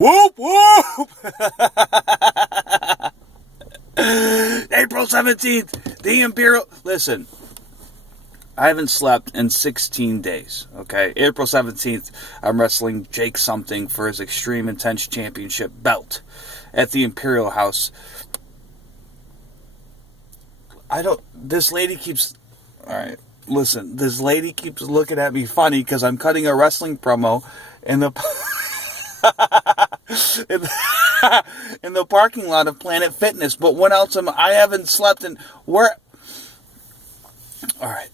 Whoop, whoop! April 17th, the Imperial... Listen, I haven't slept in 16 days, okay? April 17th, I'm wrestling Jake something for his Extreme Intense Championship belt at the Imperial House. This lady keeps... Alright, listen, this lady keeps looking at me funny because I'm cutting a wrestling promo in the... in the parking lot of Planet Fitness. But when else I haven't slept in... Where... Alright.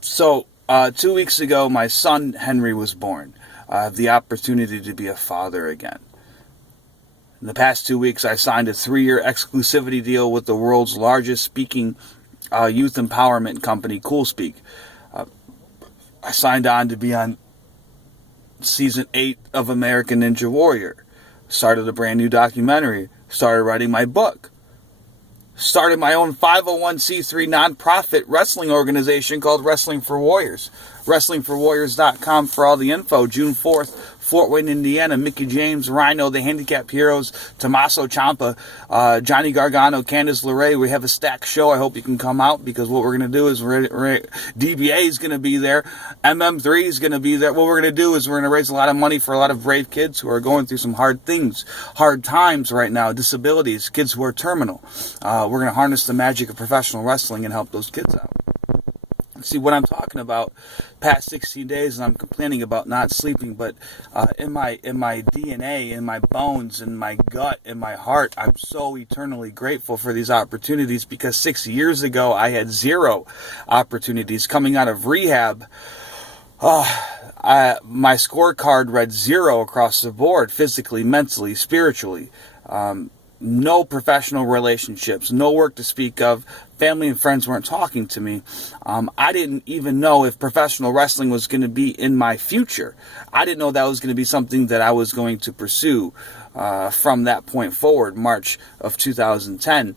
So, 2 weeks ago, my son Henry was born. I have the opportunity to be a father again. In the past 2 weeks, I signed a 3-year exclusivity deal with the world's largest speaking youth empowerment company, CoolSpeak. I signed on to be on Season 8 of American Ninja Warrior. Started a brand new documentary. Started writing my book. Started my own 501c3 nonprofit wrestling organization called Wrestling for Warriors. WrestlingForWarriors.com for all the info. June 4th, Fort Wayne, Indiana. Mickey James, Rhino, the Handicap Heroes, Tommaso Ciampa, Johnny Gargano, Candice LeRae. We have a stacked show. I hope you can come out because what we're going to do is DBA is going to be there. MM3 is going to be there. What we're going to do is we're going to raise a lot of money for a lot of brave kids who are going through some hard things, hard times right now, disabilities, kids who are terminal. We're going to harness the magic of professional wrestling and help those kids out. See, what I'm talking about past 16 days, and I'm complaining about not sleeping, but in my DNA, in my bones, in my gut, in my heart, I'm so eternally grateful for these opportunities because 6 years ago, I had 0 opportunities. Coming out of rehab, my scorecard read 0 across the board, physically, mentally, spiritually. No professional relationships, no work to speak of. Family and friends weren't talking to me. I didn't even know if professional wrestling was going to be in my future. I didn't know that was going to be something that I was going to pursue from that point forward, March of 2010,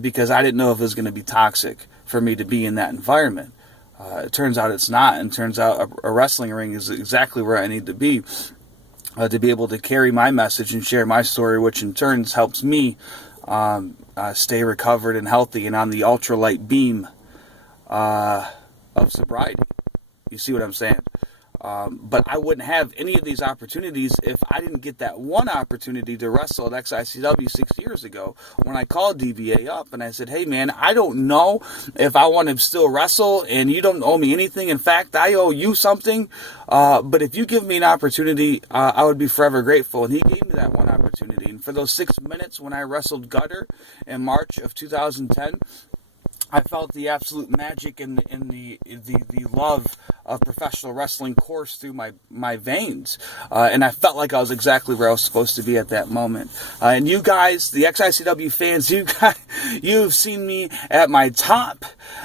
because I didn't know if it was going to be toxic for me to be in that environment. It turns out it's not, and it turns out a wrestling ring is exactly where I need to be able to carry my message and share my story, which in turn helps me stay recovered and healthy and on the ultralight beam of sobriety. You see what I'm saying? But I wouldn't have any of these opportunities if I didn't get that one opportunity to wrestle at XICW 6 years ago when I called DBA up and I said, hey man, I don't know if I want to still wrestle and you don't owe me anything. In fact, I owe you something. But if you give me an opportunity, I would be forever grateful. And he gave me that one opportunity. And for those 6 minutes when I wrestled Gutter in March of 2010, I felt the absolute magic and the love of professional wrestling course through my veins. And I felt like I was exactly where I was supposed to be at that moment. And you guys, the XICW fans, you've seen me at my top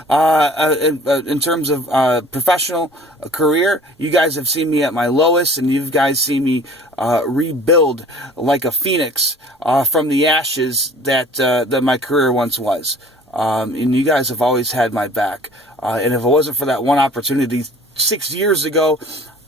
in terms of professional career. You guys have seen me at my lowest, and you guys see me rebuild like a phoenix from the ashes that my career once was. And you guys have always had my back. And if it wasn't for that one opportunity 6 years ago,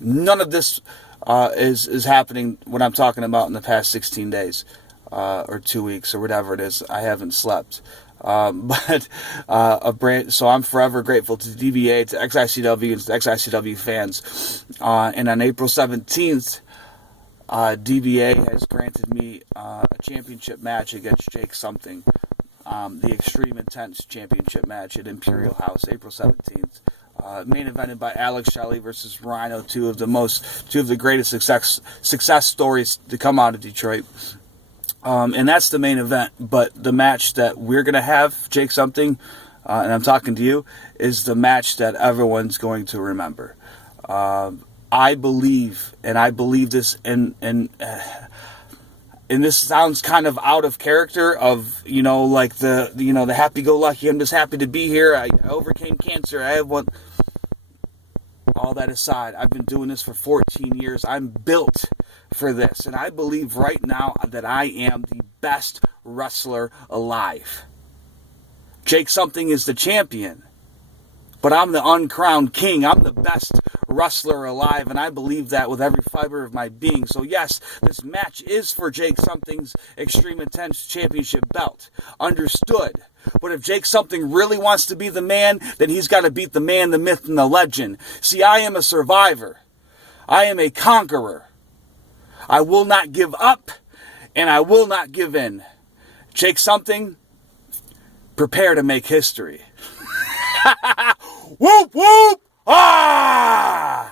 none of this is happening, what I'm talking about in the past 16 days or 2 weeks or whatever it is. I haven't slept. So I'm forever grateful to DBA, to XICW, and to XICW fans. And on April 17th, DBA has granted me a championship match against Jake something. The Extreme Intense Championship match at Imperial House, April 17th. Main evented by Alex Shelley versus Rhino, two of the greatest success stories to come out of Detroit. And that's the main event. But the match that we're going to have, Jake something, and I'm talking to you, is the match that everyone's going to remember. I believe this, and this sounds kind of out of character of, like the happy-go-lucky, I'm just happy to be here, I overcame cancer, I have one. All that aside, I've been doing this for 14 years. I'm built for this. And I believe right now that I am the best wrestler alive. Jake something is the champion. But I'm the uncrowned king. I'm the best wrestler alive, and I believe that with every fiber of my being. So yes, this match is for Jake Something's Extreme Intense Championship belt. Understood. But if Jake Something really wants to be the man, then he's got to beat the man, the myth, and the legend. See, I am a survivor. I am a conqueror. I will not give up, and I will not give in. Jake Something, prepare to make history. Whoop, whoop, ah!